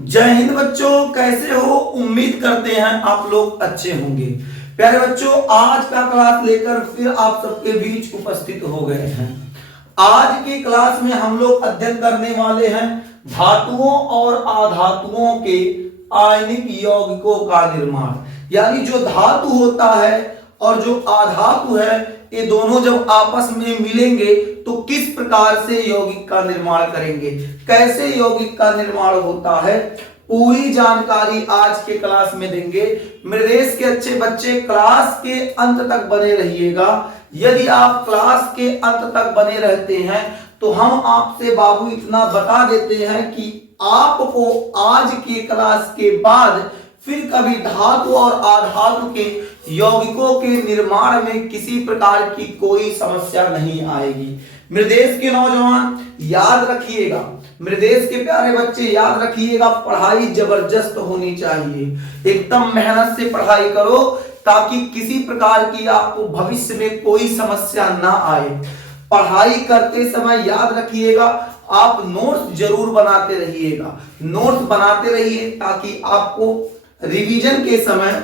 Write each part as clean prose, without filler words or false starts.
जय हिंद बच्चों, कैसे हो? उम्मीद करते हैं आप लोग अच्छे होंगे। प्यारे बच्चों, आज का क्लास लेकर फिर आप सबके बीच उपस्थित हो गए हैं। आज की क्लास में हम लोग अध्ययन करने वाले हैं धातुओं और अधातुओं के आयनिक यौगिकों का निर्माण। यानी जो धातु होता है और जो अधातु है, ये दोनों जब आपस में मिलेंगे तो किस प्रकार से यौगिक का निर्माण करेंगे, कैसे यौगिक का निर्माण होता है, पूरी जानकारी आज के क्लास में देंगे। मेरे देश के अच्छे बच्चे, क्लास के अंत तक बने रहिएगा। यदि आप क्लास के अंत तक बने रहते हैं तो हम आपसे बाबू इतना बता देते हैं कि आपको आज के क्लास के बाद फिर कभी धातु और अधातु के यौगिकों के निर्माण में किसी प्रकार की कोई समस्या नहीं आएगी। मेरे देश के नौजवान याद रखिएगा, मेरे देश के प्यारे बच्चे याद रखिएगा, पढ़ाई जबरदस्त होनी चाहिए। एकदम मेहनत से पढ़ाई करो ताकि किसी प्रकार की आपको भविष्य में कोई समस्या ना आए। पढ़ाई करते समय याद रखिएगा, आप नोट्स जरूर बनाते रहिएगा, नोट्स बनाते रहिए ताकि आपको रिवीजन के समय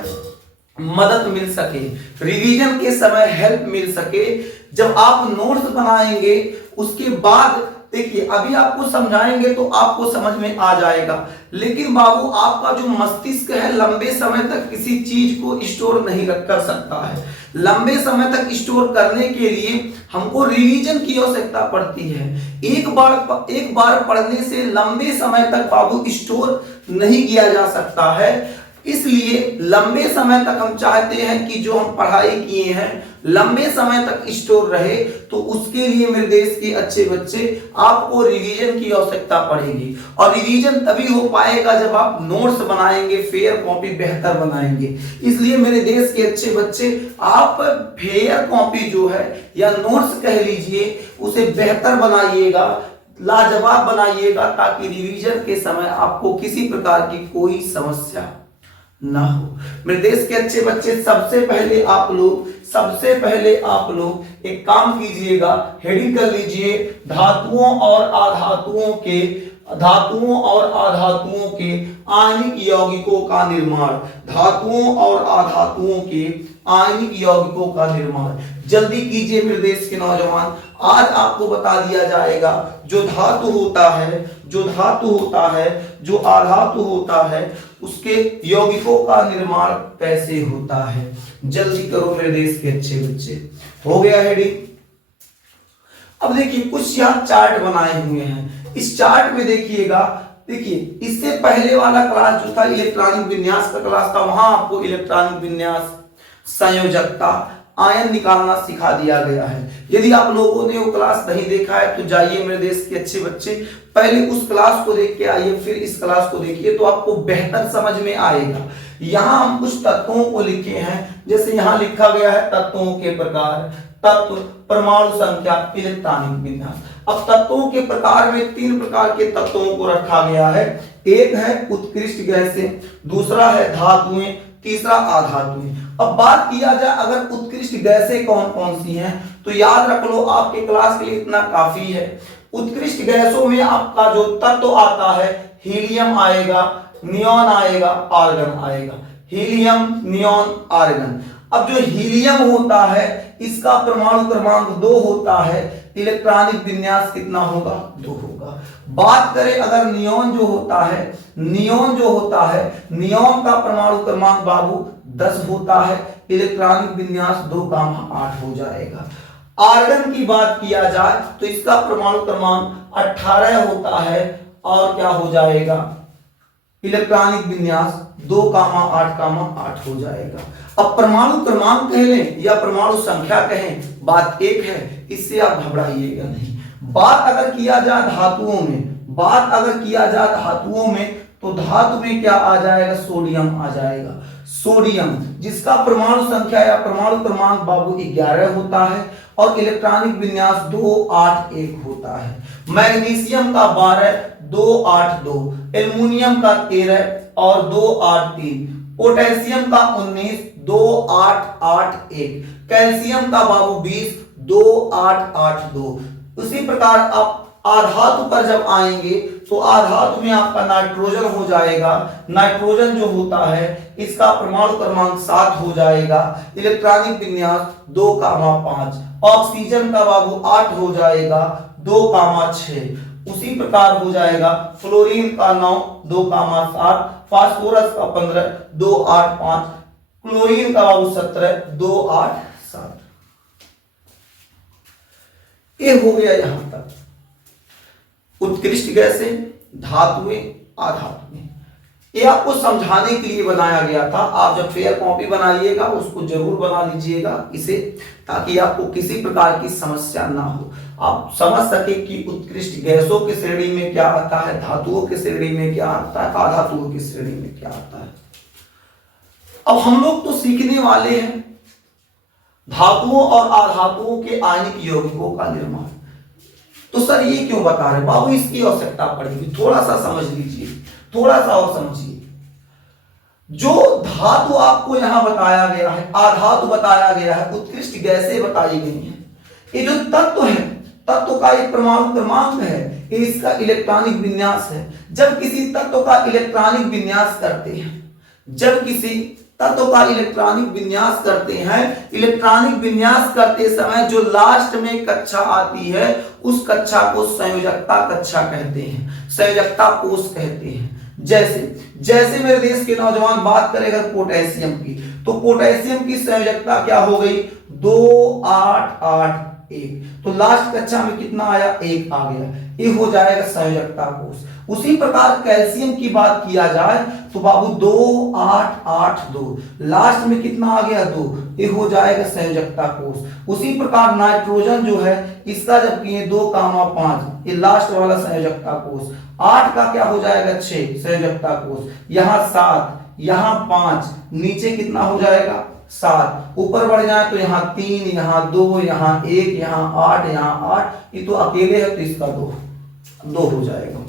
मदद मिल सके, रिवीजन के समय हेल्प मिल सके। जब आप नोट्स बनाएंगे उसके बाद देखिए, अभी आपको समझाएंगे तो आपको समझ में आ जाएगा, लेकिन बाबू आपका जो मस्तिष्क है लंबे समय तक किसी चीज को स्टोर नहीं कर सकता है। लंबे समय तक स्टोर करने के लिए हमको रिवीजन की आवश्यकता पड़ती है। एक बार पढ़ने से लंबे समय तक बाबू स्टोर नहीं किया जा सकता है। इसलिए लंबे समय तक हम चाहते हैं कि जो हम पढ़ाई किए हैं लंबे समय तक स्टोर रहे, तो उसके लिए मेरे देश के अच्छे बच्चे आपको रिवीजन की आवश्यकता पड़ेगी। और रिवीजन तभी हो पाएगा जब आप नोट्स बनाएंगे, फेयर कॉपी बेहतर बनाएंगे। इसलिए मेरे देश के अच्छे बच्चे, आप फेयर कॉपी जो है या नोट्स कह लीजिए, उसे बेहतर बनाइएगा, लाजवाब बनाइएगा, ताकि रिवीजन के समय आपको किसी प्रकार की कोई समस्या ना हो। मेरे देश के अच्छे बच्चे, सबसे पहले आप लोग एक काम कीजिएगा, हेडिंग कर लीजिए धातुओं और अधातुओं के आयनिक यौगिकों का निर्माण। धातुओं और अधातुओं के आयनिक यौगिकों का निर्माण जल्दी कीजिए मेरे देश के नौजवान। आज आपको बता दिया जाएगा जो धातु होता है, जो अधातु होता है, उसके यौगिकों का निर्माण कैसे होता है। जल्दी करो मेरे देश के अच्छे बच्चे। हो गया हेडिंग। अब देखिए, कुछ यहाँ चार्ट बनाए हुए हैं। इस चार्ट में देखिएगा, देखिए इससे पहले वाला क्लास जो था इलेक्ट्रॉनिक विन्यास का क्लास था, वहां आपको इलेक्ट्रॉनिक विन्यास, संयोजकता, आयन निकालना सिखा दिया गया है। यदि आप लोगों ने वो क्लास नहीं देखा है तो जाइए मेरे देश के अच्छे बच्चे, पहले उस क्लास को देख के आइए, फिर इस क्लास को देखिए तो आपको बेहतर समझ में आएगा। यहाँ हम कुछ तत्वों को लिखे हैं, जैसे यहाँ लिखा गया है तत्वों के प्रकार, तत्व, परमाणु संख्या, इलेक्ट्रॉनिक विन्यास। अब तत्वों के प्रकार में 3 प्रकार के तत्वों को रखा गया है। एक है उत्कृष्ट गैसें, दूसरा है धातुएं, तीसरा अधातुएं। अब बात किया जाए अगर उत्कृष्ट गैसें कौन कौन सी हैं, तो याद रख लो, आपके क्लास के लिए इतना काफी है। उत्कृष्ट गैसों में आपका जो तत्व आता है, हीलियम आएगा, नियॉन आएगा, आर्गन आएगा। Helium, neon, argon. अब जो हीलियम होता है इसका परमाणु क्रमांक 2 होता है, इलेक्ट्रॉनिक विन्यास कितना होगा? 2 होगा। बात करें अगर नियॉन जो होता है, नियॉन का परमाणु क्रमांक बाबू 10 होता है, इलेक्ट्रॉनिक विन्यास 2,8 हो जाएगा। आर्गन की बात किया जाए तो इसका परमाणु क्रमांक 18 होता है और क्या हो जाएगा? इलेक्ट्रॉनिक विन्यास 2,8,8 हो जाएगा। अब परमाणु क्रमांक कह लें या परमाणु संख्या कहें, बात एक है, इससे आप घबराइएगा नहीं। बात अगर किया जाए धातुओं में, तो धातु में क्या आ जाएगा? सोडियम आ जाएगा। सोडियम जिसका परमाणु संख्या या परमाणु क्रमांक बाबू 11 होता है और इलेक्ट्रॉनिक विन्यास 2,8,1 होता है। मैग्नीशियम का 12, 2,8,2, एल्युमिनियम का 13 और 2,8,3, पोटेशियम का 19, 2,8,8,1, कैल्शियम का बाबू 20, 2,8,8,2। उसी प्रकार आप आधातु पर जब आएंगे तो आधातु में आपका नाइट्रोजन हो जाएगा। नाइट्रोजन जो होता है इसका परमाणु क्रमांक 7 हो जाएगा। इलेक्ट्रॉनिक विन्यास 2,5। ऑक्सीजन का बाबू 8 हो जाएगा, 2,6। उसी प्रकार हो जाएगा फ्लोरीन का 9, 2,7। फास्फोरस का 15, 2,8,5। क्लोरीन का बाबू 17, 2,8,7। ये हो गया यहां तक उत्कृष्ट गैसें, धातुएं, अधातुएं। ये आपको समझाने के लिए बनाया गया था। आप जब फेयर कॉपी बनाइएगा उसको जरूर बना लीजिएगा इसे, ताकि आपको किसी प्रकार की समस्या ना हो, आप समझ सके कि उत्कृष्ट गैसों की श्रेणी में क्या आता है, धातुओं की श्रेणी में क्या आता है, अधातुओं की श्रेणी में क्या आता है। अब हम लोग तो सीखने वाले हैं धातुओं और अधातुओं के आयनिक यौगिकों का निर्माण। तो सर ये क्यों बता रहे बाबू, इसकी आवश्यकता पड़ेगी, थोड़ा सा समझ लीजिए, थोड़ा सा और समझिए। जो धातु आपको यहां बताया गया है, आधातु बताया गया है, उत्कृष्ट गैसें बताई गई हैं, ये जो तत्व है, तत्व का एक परमाणु क्रमांक है, ये इसका इलेक्ट्रॉनिक विन्यास है। जब किसी तत्व का इलेक्ट्रॉनिक विन्यास करते हैं, जब किसी तत्व का इलेक्ट्रॉनिक विन्यास करते हैं, इलेक्ट्रॉनिक विन्यास करते समय जो लास्ट में कक्षा आती है उस कक्षा को संयोजकता कक्षा कहते हैं, संयोजकता कोष कहते हैं। जैसे मेरे देश के नौजवान बात करें अगर पोटेशियम की, तो पोटेशियम की संयोजकता क्या हो गई, 2, 8, 8, 1। तो लास्ट कक्षा में कितना आया, 1 आ गया, ये हो जाएगा संयोजकता कोष। उसी प्रकार कैल्शियम की बात किया जाए तो बाबू 2, 8, 8, 2, लास्ट में कितना आ गया, 2, ये हो जाएगा संयोजकता कोष। उसी प्रकार नाइट्रोजन जो है इसका जब किए 2,5, ये लास्ट वाला संयोजकता कोष। 8 का क्या हो जाएगा, 6 संयोजकता कोष। यहाँ 7, यहाँ 5, नीचे कितना हो जाएगा, 7। ऊपर बढ़ जाए तो यहाँ 3, यहाँ 2, यहाँ 1, यहाँ 8, यहाँ 8। ये तो अकेले है तो इसका 2 हो जाएगा।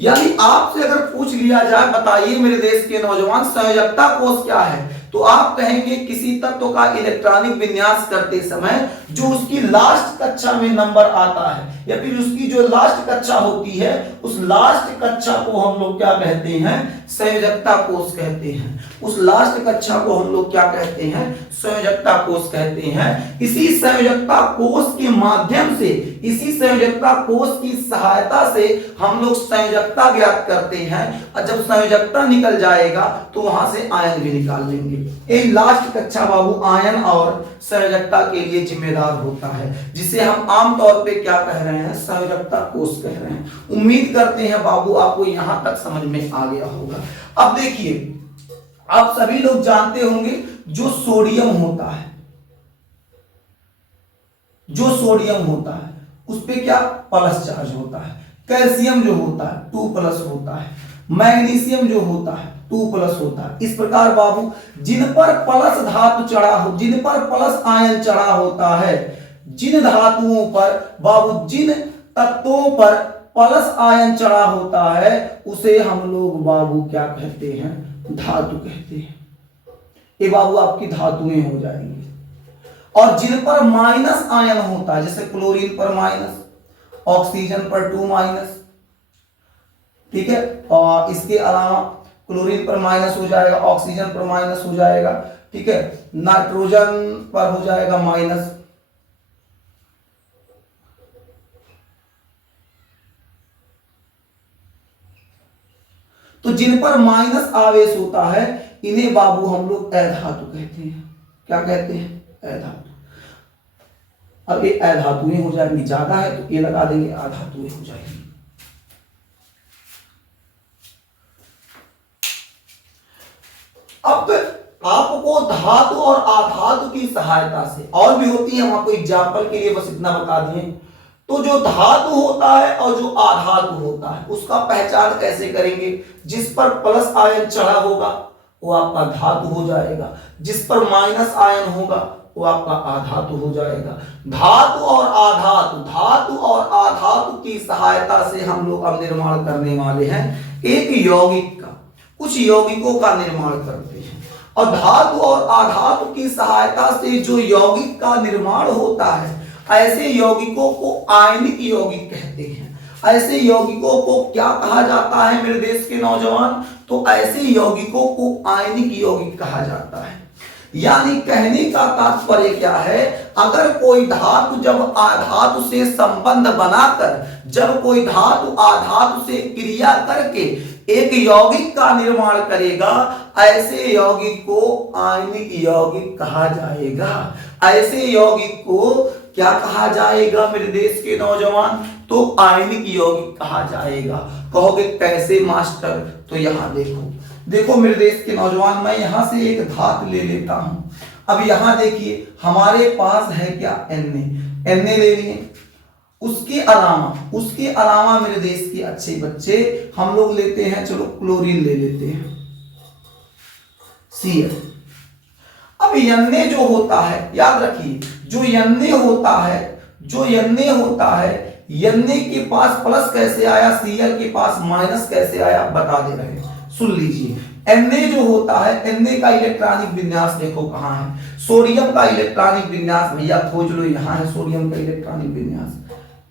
यानी आपसे अगर पूछ लिया जाए बताइए मेरे देश के नौजवान संयोजकता कोष क्या है, तो आप कहेंगे किसी तत्व का इलेक्ट्रॉनिक विन्यास करते समय जो उसकी लास्ट कक्षा में नंबर आता है या फिर उसकी जो लास्ट कक्षा होती है उस लास्ट कक्षा को हम लोग क्या कहते हैं, संयोजकता कोष कहते हैं। उस लास्ट कक्षा को हम लोग क्या कहते हैं, संयोजकता कोष कहते हैं। इसी संयोजकता कोष के माध्यम से, इसी संयोजकता कोष की सहायता से हम लोग संयोजकता ज्ञात करते हैं, और जब संयोजकता निकल जाएगा तो वहां से आयन भी निकाल लेंगे। ये लास्ट कक्षा बाबू आयन और संयोजकता के लिए जिम्मेदार होता है, जिसे हम आमतौर पे क्या कह रहे हैं, संयोजकता कोष कह रहे हैं। उम्मीद करते हैं बाबू आपको यहां तक समझ में आ गया होगा। अब देखिए आप सभी लोग जानते होंगे जो सोडियम होता है, जो सोडियम होता है उस पे क्या प्लस चार्ज होता है। कैल्शियम जो होता है 2+ होता है। मैग्नीशियम जो होता है 2+ होता है। इस प्रकार बाबू जिन पर प्लस धातु चढ़ा हो, जिन पर प्लस आयन चढ़ा होता है, जिन धातुओं पर बाबू, जिन तत्वों पर प्लस आयन चढ़ा होता है उसे हम लोग बाबू क्या कहते हैं, धातु कहते हैं। ये बाबू आपकी धातुएं हो जाएंगी। और जिन पर माइनस आयन होता है, जैसे क्लोरीन पर माइनस, ऑक्सीजन पर 2-, ठीक है, और इसके अलावा क्लोरीन पर माइनस हो जाएगा, ऑक्सीजन पर माइनस हो जाएगा, ठीक है, नाइट्रोजन पर हो जाएगा माइनस। तो जिन पर माइनस आवेश होता है इन्हें बाबू हम लोग अधातु कहते हैं। क्या कहते हैं, अधातु। अब ये अधातुएं हो जाएंगी, ज्यादा है तो ये लगा देंगे, अधातुएं हो जाएंगी। अब आपको धातु और आधातु की सहायता से, और भी होती है, हम आपको एग्जाम्पल के लिए बस इतना बता दिए। तो जो धातु होता है और जो आधातु होता है उसका पहचान कैसे करेंगे, जिस पर प्लस आयन चढ़ा होगा वो आपका धातु हो जाएगा, जिस पर माइनस आयन होगा वो आपका आधातु हो जाएगा। धातु और आधातु, धातु और आधातु की सहायता से हम लोग अब निर्माण करने वाले हैं एक यौगिक का, कुछ यौगिकों का निर्माण करते हैं। और धातु और आधातु की सहायता से जो यौगिक का निर्माण होता है, ऐसे यौगिकों को आयनिक यौगिक कहते हैं। ऐसे यौगिकों को क्या कहा जाता है मेरे देश के नौजवान? तो ऐसे यौगिकों को आयनिक यौगिक कहा जाता है। यानी कहने का तात्पर्य क्या है, अगर कोई धातु जब आधातु से संबंध बनाकर, जब कोई धातु आधातु से क्रिया करके एक यौगिक का निर्माण करेगा, ऐसे यौगिक को आयनिक यौगिक कहा जाएगा। ऐसे यौगिक को क्या कहा जाएगा मेरे देश के नौजवान? तो आयनिक यौगिक कहा जाएगा। कहोगे कैसे मास्टर? तो यहां देखो, देखो मेरे देश के नौजवान, मैं यहां से एक धातु ले लेता हूं। अब यहां देखिए हमारे पास है क्या? Na ले लिए। उसके अलावा मेरे देश के अच्छे बच्चे हम लोग लेते हैं, चलो क्लोरीन ले लेते हैं, Cl। अब Na जो होता है, याद रखिए, जो Na होता है, Na के पास प्लस कैसे आया, Cl के पास माइनस कैसे आया, बता दे रहे हैं, सुन लीजिए। Na जो होता है, Na का इलेक्ट्रॉनिक विन्यास देखो कहां है, सोडियम का इलेक्ट्रॉनिक विन्यास भैया खोज लो, यहां है सोडियम का इलेक्ट्रॉनिक विन्यास।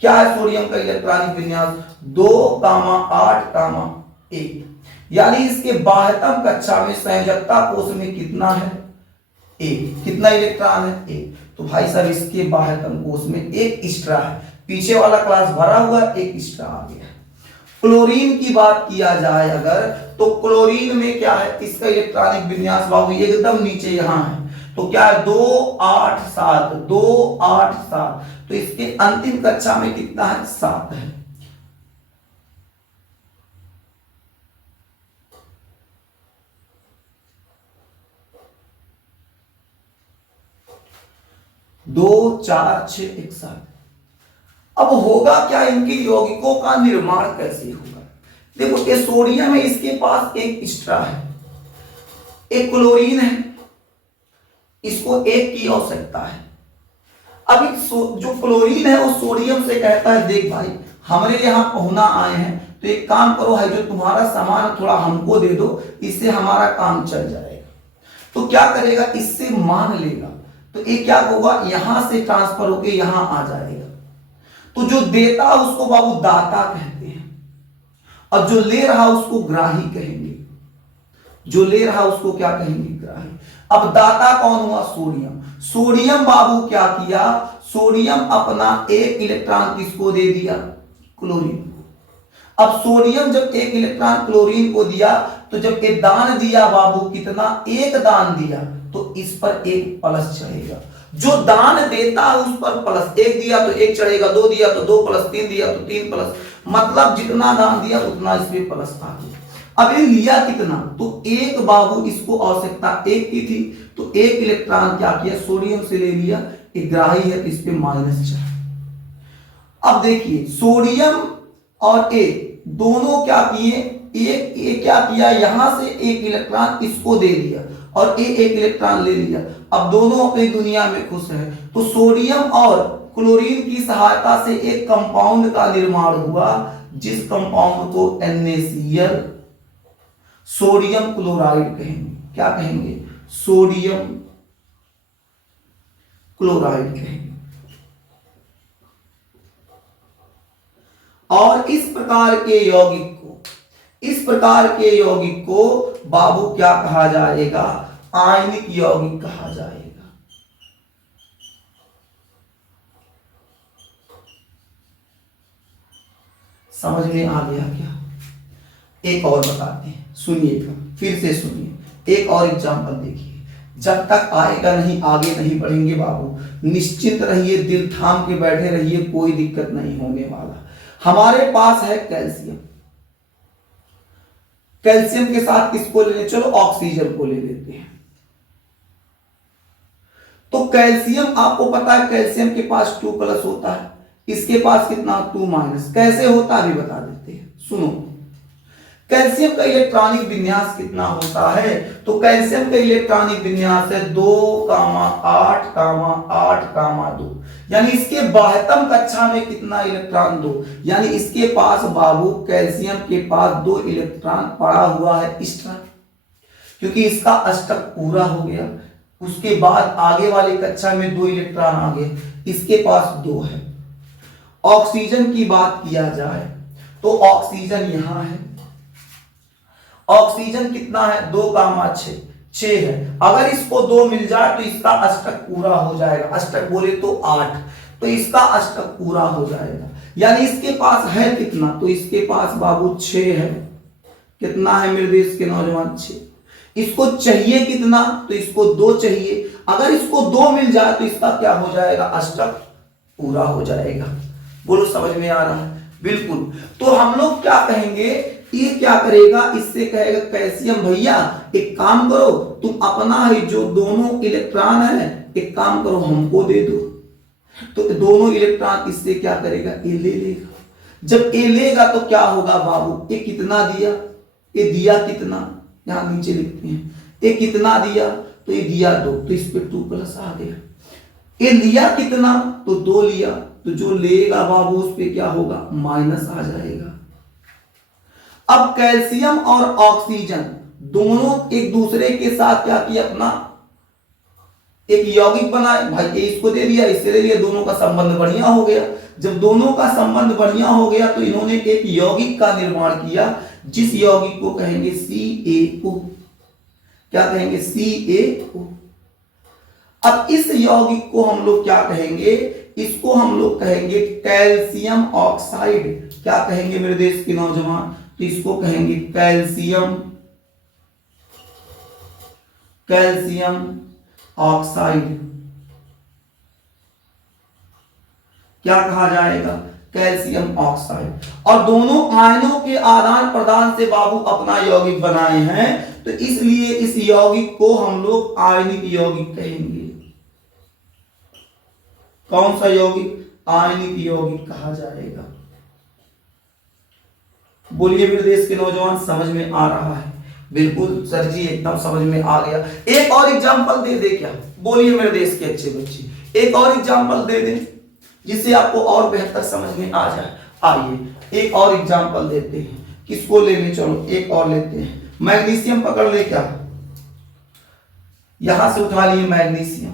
क्या है सोडियम का इलेक्ट्रॉनिक विन्यास? 2,8,1। यानी इसके बाह्यतम कक्षा में संयोजकता कोष में कितना है? 1। कितना इलेक्ट्रॉन है? 1। तो भाई साहब इसके बाह्यतम कोष में 1 एक्स्ट्रा है, पीछे वाला क्लास भरा हुआ, 1 एक्स्ट्रा आ गया। क्लोरीन की बात किया जाए अगर, तो क्लोरीन में क्या है? इसका इलेक्ट्रॉनिक विन्यास बाबू एकदम नीचे यहां है, तो क्या है? 2,8,7। 2,8,7। तो इसके अंतिम कक्षा में कितना है? 7 है। दो, 4, 6, 1, 7। अब होगा क्या? इनके यौगिकों का निर्माण कैसे होगा? देखो ये सोडियम है, इसके पास 1 एक्स्ट्रा है, एक क्लोरीन है, इसको 1 की आवश्यकता है। अब जो क्लोरीन है वो सोडियम से कहता है, देख भाई हमारे यहाँ पहुना आए हैं, तो एक काम करो है, जो तुम्हारा सामान थोड़ा हमको दे दो, इससे हमारा काम चल जाएगा। तो क्या करेगा? इससे मान लेगा, तो ये क्या होगा? यहां से ट्रांसफर होके यहां आ जाएगा। तो जो देता उसको बाबू दाता कहते हैं, और जो ले रहा उसको ग्राही कहेंगे। जो ले रहा उसको क्या कहेंगे? ग्राही। अब दाता कौन हुआ? सोडियम। सोडियम बाबू क्या किया? सोडियम अपना 1 इलेक्ट्रॉन किसको दे दिया? क्लोरीन को। अब सोडियम जब 1 इलेक्ट्रॉन क्लोरीन को दिया, तो जब एक दान दिया बाबू, कितना? 1 दान दिया, तो इस पर 1 प्लस चढ़ेगा। जो दान देता है उस पर प्लस 1 दिया तो 1 चढ़ेगा, 2 दिया तो 2 प्लस, 3 दिया तो 3 प्लस, मतलब जितना दान दिया उतना इसमें प्लस आ गया। अब ये लिया कितना? तो 1 बाबू, इसको आवश्यकता 1 की थी, तो 1 इलेक्ट्रॉन क्या किया? सोडियम से ले लिया, एक ग्राही है तो इस पे माइनस चढ़ा। अब देखिए सोडियम और ए दोनों क्या किए? ए क्या किया? यहां से 1 इलेक्ट्रॉन इसको दे दिया और 1 इलेक्ट्रॉन ले लिया। अब दोनों अपनी दुनिया में खुश है। तो सोडियम और क्लोरीन की सहायता से एक कंपाउंड का निर्माण हुआ, जिस कंपाउंड को NaCl सोडियम क्लोराइड कहेंगे। क्या कहेंगे? सोडियम क्लोराइड कहेंगे। और इस प्रकार यौगिक को बाबू क्या कहा जाएगा? आयनिक यौगिक कहा जाएगा। समझ में आ गया क्या? एक और बताते हैं, सुनिएगा, फिर से सुनिए, एक और एग्जांपल देखिए। जब तक आएगा नहीं आगे नहीं बढ़ेंगे बाबू, निश्चिंत रहिए, दिल थाम के बैठे रहिए, कोई दिक्कत नहीं होने वाला। हमारे पास है कैल्शियम। कैल्शियम के साथ किसको ले लें? चलो ऑक्सीजन को ले लेते हैं। तो कैल्शियम, आपको पता है कैल्शियम के पास 2 प्लस होता है, इसके पास कितना? 2 माइनस। कैसे होता है अभी बता देते हैं, सुनो। कैल्शियम का इलेक्ट्रॉनिक विन्यास कितना होता है? तो कैल्शियम का इलेक्ट्रॉनिक विन्यास है 2,8,8,2। यानी इसके बाह्यतम कक्षा में कितना इलेक्ट्रॉन? 2। यानी इसके पास बाबू कैल्शियम के पास 2 इलेक्ट्रॉन पड़ा हुआ है एक्स्ट्रा, क्योंकि इसका अष्टक पूरा हो गया। उसके बाद आगे वाली कक्षा में 2 इलेक्ट्रॉन आ गए। इसके पास 2 है। ऑक्सीजन की बात किया जाए तो ऑक्सीजन यहां है। ऑक्सीजन कितना है? 2 का 6 है। अगर इसको 2 मिल जाए तो इसका अष्टक पूरा हो जाएगा। अष्टक बोले तो 8, तो इसका अष्टक पूरा हो जाएगा। यानी इसके पास है कितना? तो इसके पास बाबू 6 है। कितना है मेरे देश के नौजवान? 6। इसको चाहिए कितना? तो इसको 2 चाहिए। अगर इसको 2 मिल जाए तो इसका क्या हो जाएगा? अष्टक पूरा हो जाएगा। बोलो समझ में आ रहा है? बिल्कुल। तो हम लोग क्या कहेंगे, ये क्या करेगा, इससे कहेगा कैल्शियम भैया एक काम करो, तुम अपना ही जो दोनों इलेक्ट्रॉन है एक काम करो हमको दे दो। तो दोनों इलेक्ट्रॉन इससे क्या करेगा? ए ले लेगा। जब ए लेगा तो क्या होगा बाबू? ए कितना दिया? ए दिया कितना? यहां नीचे लिखते हैं। ए कितना दिया? तो ये दिया 2, तो इस पे 2+ आ गया। ये लिया कितना? तो 2 लिया, तो जो लेगा बाबू उस पे क्या होगा? माइनस आ जाएगा। अब कैल्शियम और ऑक्सीजन दोनों एक दूसरे के साथ क्या किया? अपना एक यौगिक बनाए। भाई ये इसको दे दिया, इससे दे दिया, दोनों का संबंध बढ़िया हो गया। जब दोनों का संबंध बढ़िया हो गया तो इन्होंने एक यौगिक का निर्माण किया, जिस यौगिक को कहेंगे CaO। क्या कहेंगे? CaO। अब इस यौगिक को हम लोग क्या कहेंगे? इसको हम लोग कहेंगे कैल्शियम ऑक्साइड। क्या कहेंगे मेरे देश के नौजवान? तो इसको कहेंगे कैल्शियम ऑक्साइड। क्या कहा जाएगा? Calcium oxide. और दोनों आयनों के आदान प्रदान से बाबू अपना यौगिक बनाए हैं, तो इसलिए इस यौगिक को हम लोग आयनिक यौगिक कहेंगे। कौन सा यौगिक? आयनिक यौगिक कहा जाएगा। बोलिए मेरे देश के नौजवान, समझ में आ रहा है? बिल्कुल सर जी, एकदम समझ में आ गया। एक और एग्जांपल दे दे क्या? बोलिए मेरे देश के अच्छे बच्चे, एक और एग्जांपल दे दें जिससे आपको और बेहतर समझ में आ जाए। आइए एक और एग्जांपल देते हैं। किसको ले लें? चलो एक और लेते हैं। मैग्नीशियम पकड़ ले क्या? यहां से उठा लिए मैग्नीशियम।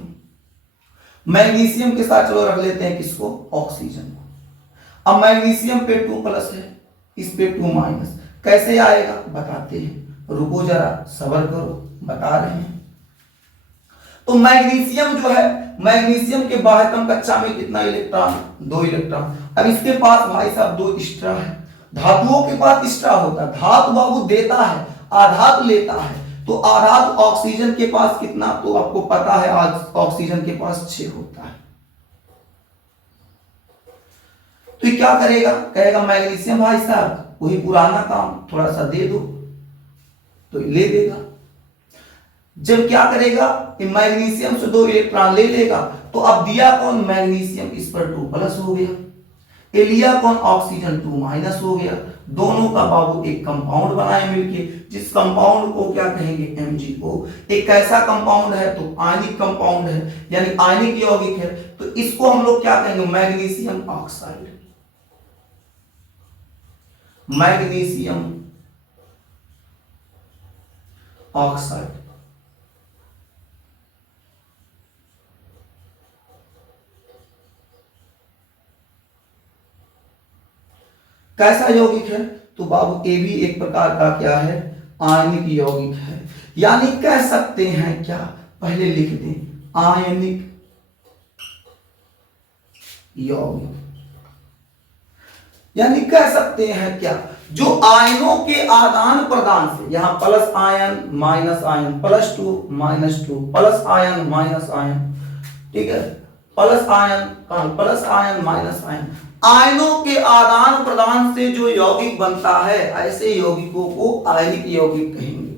मैग्नीशियम के साथ चलो रख लेते हैं किसको? ऑक्सीजन को। अब मैग्नीशियम पे 2+ है, इस पे 2-। कैसे आएगा बताते हैं, रुको जरा सब्र करो, बता रहे हैं। तो मैग्नीशियम जो है, मैग्नीशियम के बाह्यतम कक्षा में कितना इलेक्ट्रॉन? 2 इलेक्ट्रॉन। अब इसके पास भाई साहब 2 एक्स्ट्रा है। धातुओं के पास एक्स्ट्रा होता है, धातु बाबू देता है, आधातु लेता है। तो आधातु ऑक्सीजन के पास कितना? तो आपको पता है आज ऑक्सीजन के पास 6 होता है। तो क्या करेगा? कहेगा मैग्नीशियम भाई साहब वही पुराना काम, थोड़ा सा दे दो, तो ले देगा। जब क्या करेगा? मैग्नीशियम से 2 इलेक्ट्रॉन ले लेगा, तो अब दिया कौन? मैग्नीशियम, इस पर 2+ हो गया। लिया कौन? ऑक्सीजन, 2- हो गया। दोनों का बाबू एक कंपाउंड बनाए मिलके, जिस कंपाउंड को क्या कहेंगे? MgO। एक ऐसा कंपाउंड है तो आयनिक कंपाउंड है, यानी आयनिक यौगिक है, तो इसको हम लोग क्या कहेंगे? Magnesium oxide. Magnesium oxide. कैसा यौगिक है? तो बाबू ए भी एक प्रकार का क्या है? आयनिक यौगिक है। यानी कह सकते हैं क्या? पहले लिख दें, आयनिक यौगिक। यानी कह सकते हैं क्या? जो आयनों के आदान प्रदान से, यहां plus ion minus ion, +2 -2, plus ion minus ion, ठीक है, plus ion plus ion minus ion, आयनों के आदान प्रदान से जो यौगिक बनता है, ऐसे यौगिकों को आयनिक यौगिक कहेंगे।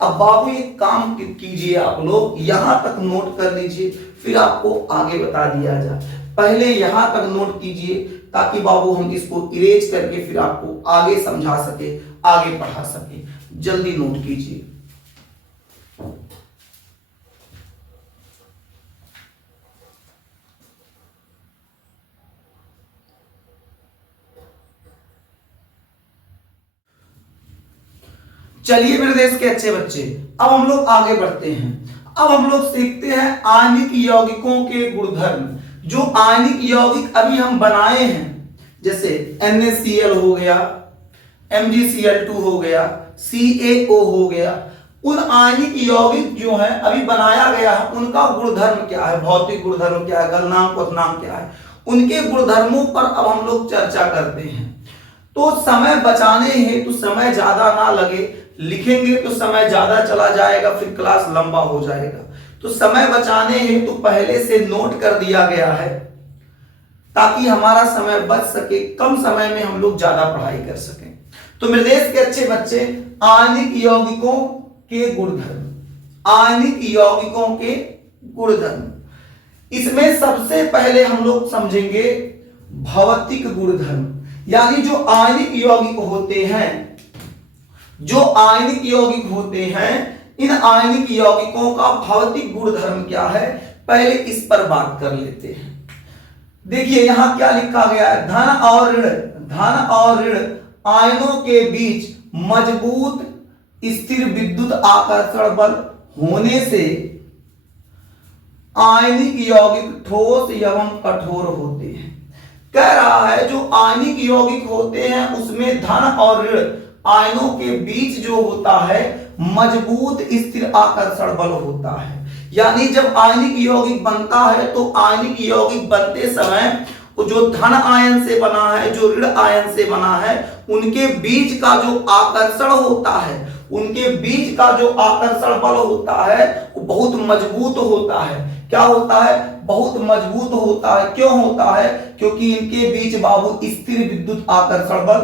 अब बाबू एक काम कीजिए, आप लोग यहां तक नोट कर लीजिए, फिर आपको आगे बता दिया जाए। पहले यहां तक नोट कीजिए ताकि बाबू हम इसको इरेज करके फिर आपको आगे समझा सके, आगे पढ़ा सके। जल्दी नोट कीजिए। चलिए मेरे देश के अच्छे बच्चे, अब हम लोग आगे बढ़ते हैं। अब हम लोग सीखते हैं आयनिक यौगिकों के गुणधर्म। जो आयनिक यौगिक अभी हम बनाए हैं, जैसे NaCl हो गया, MgCl2 हो गया, CaO हो गया, उन आयनिक यौगिक जो है अभी बनाया गया है, उनका गुणधर्म क्या है, भौतिक गुणधर्म क्या है, गलनांक क्वथनांक क्या है, उनके गुणधर्मों पर अब हम लोग चर्चा करते हैं। तो समय बचाने हेतु, समय ज्यादा ना लगे, लिखेंगे तो समय ज्यादा चला जाएगा, फिर क्लास लंबा हो जाएगा, तो समय बचाने हेतु पहले से नोट कर दिया गया है ताकि हमारा समय बच सके, कम समय में हम लोग ज्यादा पढ़ाई कर सकें। तो मेरे देश के अच्छे बच्चे, आयनिक यौगिकों के गुणधर्म, आयनिक यौगिकों के गुणधर्म, इसमें सबसे पहले हम लोग समझेंगे भौतिक गुणधर्म, यानी जो आयनिक यौगिक होते हैं, जो आयनिक यौगिक होते हैं, इन आयनिक यौगिकों का भौतिक गुणधर्म क्या है, पहले इस पर बात कर लेते हैं। देखिए यहां क्या लिखा गया है, धन और ऋण, धन और ऋण आयनों के बीच मजबूत स्थिर विद्युत आकर्षण बल होने से आयनिक यौगिक ठोस एवं कठोर होते हैं। कह रहा है जो आयनिक यौगिक होते हैं उसमें धन और ऋण आयनों के बीच जो होता है मजबूत स्थिर आकर्षण बल होता है। यानी जब आयनिक यौगिक बनता है तो आयनिक यौगिक बनते समय जो धन आयन से बना है, जो ऋण आयन से बना है, उनके बीच का जो आकर्षण होता है, उनके बीच का जो आकर्षण बल होता है वो बहुत मजबूत होता है। क्या होता है, बहुत मजबूत होता है। क्यों होता है, क्योंकि इनके बीच बाबू स्थिर विद्युत आकर्षण बल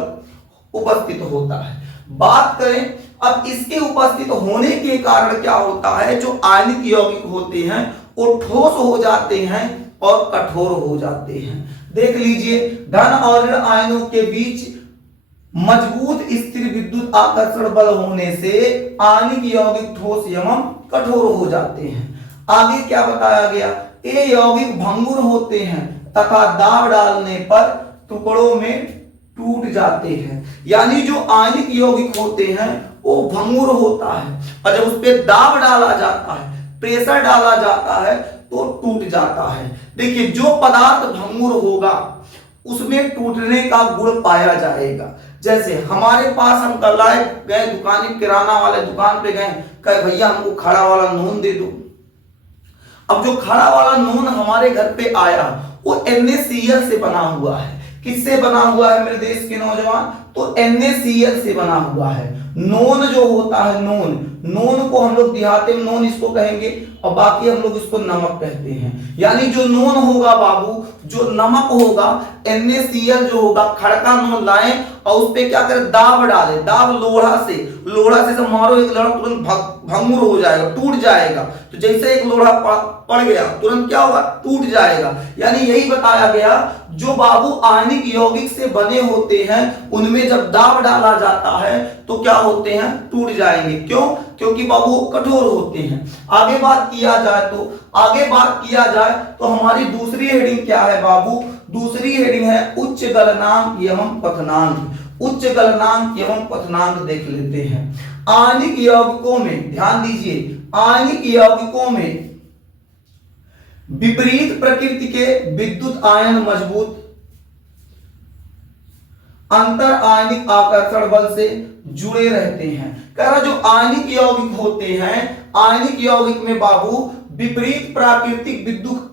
उपस्थित होता है। बात करें अब इसके उपस्थित होने के कारण क्या होता है, जो आयनिक यौगिक होते हैं वो ठोस हो जाते हैं और कठोर हो जाते हैं। देख लीजिए, धन और ऋण आयनों के बीच मजबूत स्थिर विद्युत आकर्षण बल होने से आयनिक यौगिक ठोस एवं कठोर हो जाते हैं। आगे क्या बताया गया, ये यौगिक भंगुर होते हैं तथा दाब डालने पर टुकड़ों में टूट जाते हैं। यानी जो आयनिक यौगिक होते हैं वो भंगुर होता है और जब उस पर दाब डाला जाता है, प्रेशर डाला जाता है तो टूट जाता है। देखिए जो पदार्थ भंगुर होगा उसमें टूटने का गुण पाया जाएगा। जैसे हमारे पास हम कल गए दुकान, किराना वाले दुकान पे गए, कहे भैया हमको खड़ा वाला नून दे दो। अब जो खड़ा वाला नून हमारे घर पे आया वो NaCl से बना हुआ है। किससे बना हुआ है मेरे देश के नौजवान, तो NaCl से बना हुआ है। नोन जो होता है, नोन को हम लोग देहाती में नोन इसको कहेंगे और बाकी हम लोग इसको नमक कहते हैं। यानी जो नोन होगा बाबू, जो नमक होगा, NaCl जो होगा, खड़का नोन लाएं और उस पे क्या करें, दाब डालें। दाब लोढ़ा से जब मारो एक लोढ़ा तुरंत भंगुर हो जाएगा, टूट जाएगा। तो जैसे एक लोढ़ा पड़ गया तुरंत क्या होगा, टूट जाएगा। यानी यही बताया गया, जो बाबू आयनिक यौगिक से बने होते हैं उनमें जब दाब डाला जाता है तो क्या होते हैं, टूट जाएंगे। क्यों, क्योंकि बाबू कठोर होते हैं। आगे बात किया जाए तो हमारी दूसरी हेडिंग क्या है बाबू, दूसरी हेडिंग है उच्च गलनांक एवं क्वथनांक। उच्च गलनांक एवं क्वथनांक देख लेते हैं। आयनिक यौगिकों में ध्यान दीजिए, आयनिक यौगिकों में विपरीत प्रकृति के विद्युत आयन मजबूत अंतर आयनिक आकर्षण बल से जुड़े रहते हैं। कह रहा जो आयनिक यौगिक होते हैं, आयनिक यौगिक में बाबू विपरीत प्राकृतिक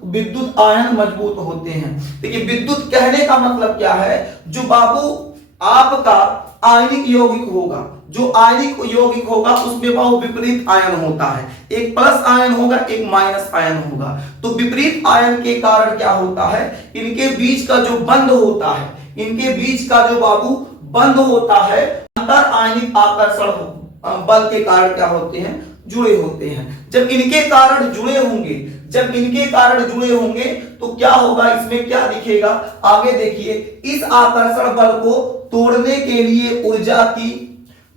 विद्युत आयन मजबूत होते हैं। देखिए विद्युत कहने का मतलब क्या है, जो बाबू आपका आयनिक यौगिक होगा, जो आयनिक यौगिक होगा उसमें बाबू विपरीत आयन होता है। एक प्लस आयन होगा, एक माइनस आयन होगा। तो विपरीत आयन के कारण क्या होता है, इनके बीच का जो बंध होता है, इनके बीच का जो बाबू बंध होता है, अंतर आयनिक आकर्षण बल के कारण क्या होते हैं, जुड़े होते हैं। जब इनके कारण जुड़े होंगे तो क्या होगा, इसमें क्या दिखेगा, आगे देखिए। इस आकर्षण बल को तोड़ने के लिए ऊर्जा की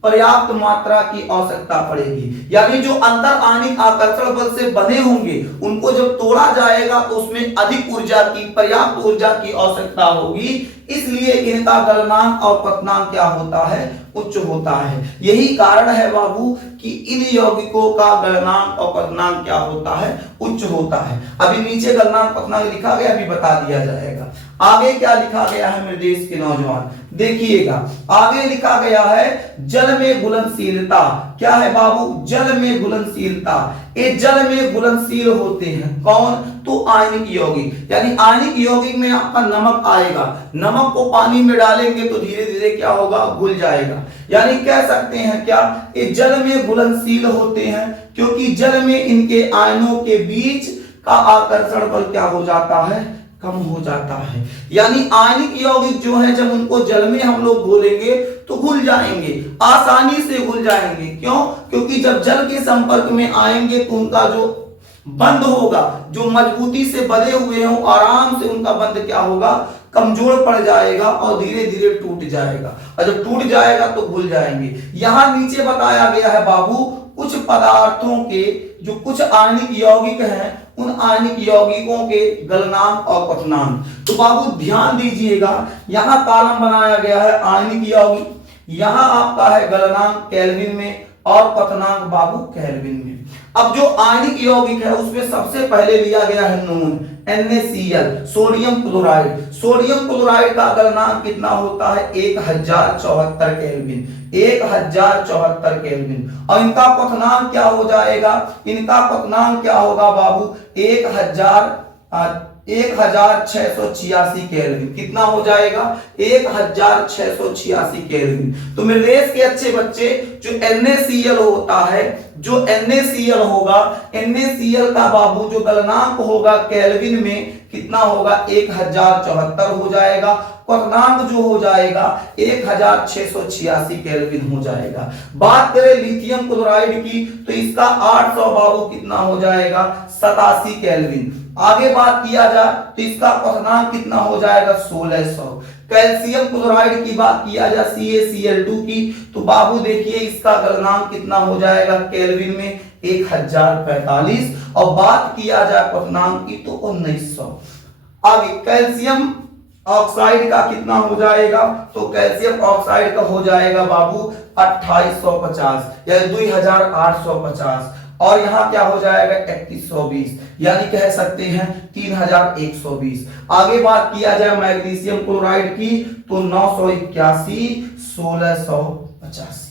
पर्याप्त मात्रा की आवश्यकता पड़ेगी। यानी जो अंतर आयनिक आकर्षण बल से बने होंगे उनको जब तोड़ा जाएगा तो उसमें अधिक ऊर्जा की, पर्याप्त ऊर्जा की आवश्यकता होगी। इसलिए इनका गलनांक और क्वथनांक क्या होता है, उच्च होता है। यही कारण है बाबू कि इन यौगिकों का गलनांक और क्वथनांक क्या होता है, उच्च होता है। अभी नीचे गलनांक क्वथनांक लिखा गया, अभी बता दिया जाएगा। आगे क्या लिखा गया है मेरे देश के नौजवान, देखिएगा। आगे लिखा गया है जल में घुलनशीलता। क्या है बाबू, जल में घुलनशीलता। ये जल में घुलनशील होते हैं कौन, तो आयनिक यौगिक। यानी आयनिक यौगिक में आपका नमक आएगा, नमक को पानी में डालेंगे तो धीरे धीरे क्या होगा, घुल जाएगा। यानी कह सकते हैं क्या, ये जल में घुलनशील होते हैं क्योंकि जल में इनके आयनों के बीच का आकर्षण बल क्या हो जाता है, कम हो जाता है। यानी आयनिक यौगिक जो है जब उनको जल में हम लोग घोलेंगे तो घुल जाएंगे, आसानी से घुल जाएंगे। क्यों, क्योंकि जब जल के संपर्क में आएंगे तो उनका जो बंध होगा, जो मजबूती से बंधे हुए हो, आराम से उनका बंध क्या होगा, कमजोर पड़ जाएगा और धीरे धीरे टूट जाएगा। और जब टूट जाएगा तो घुल जाएंगे। यहां नीचे बताया गया है बाबू कुछ पदार्थों के जो कुछ आयनिक यौगिक हैं, उन आयनिक यौगिकों के गलनांक और क्वथनांक। तो बाबू ध्यान दीजिएगा, यहां कॉलम बनाया गया है आयनिक यौगिक, यहां आपका है गलनांक केल्विन में और क्वथनांक बाबू केल्विन में। अब जो आयनिक यौगिक है उसमें सबसे पहले लिया गया है नून, NaCl, sodium chloride. Sodium chloride का गलनांक कितना होता है, 1074 केल्विन, 1074 केल्विन। और इनका क्वथनांक क्या हो जाएगा, इनका क्वथनांक क्या होगा बाबू, 1686 केल्विन। कितना हो जाएगा, 1686 केल्विन। तो मेरे देश के अच्छे बच्चे, जो NaCl होता है, जो NaCl होगा, NaCl का बाबू जो गलनांक होगा केल्विन में कितना होगा, 1074 हो जाएगा। क्वथनांक जो हो जाएगा 1686 केल्विन हो जाएगा। बात करें लिथियम क्लोराइड की तो इसका 800 बाबू कितना हो जाएगा, 87 केल्विन। आगे बात किया जाए तो इसका क्वथनांक कितना हो जाएगा, 1600। कैल्शियम क्लोराइड की बात किया जाए CaCl2 की तो बाबू देखिए इसका गलनांक कितना हो जाएगा केल्विन में, 1045। और बात किया जाए क्वथनांक की तो 1900। आगे कैल्शियम ऑक्साइड का कितना हो जाएगा, तो कैल्शियम ऑक्साइड का हो जाएगा बाबू 2850 या 2850। और यहां क्या हो जाएगा 3120, यानी कह सकते हैं 3120। आगे बात किया जाए मैग्नीशियम क्लोराइड की तो 981 1685।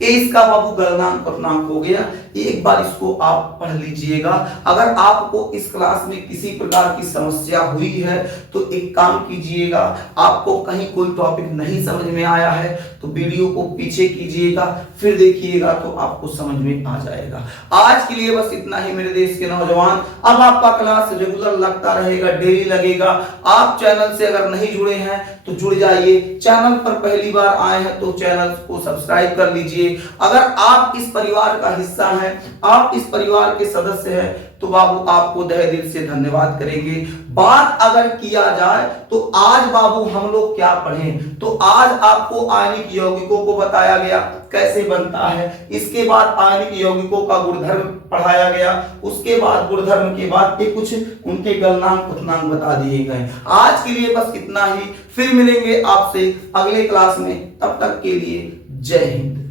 ये इसका बाबू गलनांक क्वथनांक हो गया। एक बार इसको आप पढ़ लीजिएगा। अगर आपको इस क्लास में किसी प्रकार की समस्या हुई है तो एक काम कीजिएगा, आपको कहीं कोई टॉपिक नहीं समझ में आया है तो वीडियो को पीछे कीजिएगा, फिर देखिएगा तो आपको समझ में आ जाएगा। आज के लिए बस इतना ही मेरे देश के नौजवान। अब आपका क्लास रेगुलर लगता रहेगा, डेली लगेगा। आप चैनल से अगर नहीं जुड़े हैं तो जुड़ जाइए। चैनल पर पहली बार आए हैं तो चैनल को सब्सक्राइब कर लीजिए। अगर आप इस परिवार का हिस्सा हैं, आप इस परिवार के सदस्य हैं तो बाबू आपको तहे दिल से धन्यवाद करेंगे। बात अगर किया जाए तो आज बाबू हम लोग क्या पढ़ें, तो आज आपको आयनिक यौगिकों को बताया गया कैसे बनता है। इसके बाद आयनिक यौगिकों का गुणधर्म पढ़ाया गया। उसके बाद गुणधर्म के बाद ये कुछ उनके गलनांक क्वथनांक बता दिए गए। आज के लिए बस इतना ही, फिर मिलेंगे आपसे अगले क्लास में। तब तक के लिए जय हिंद।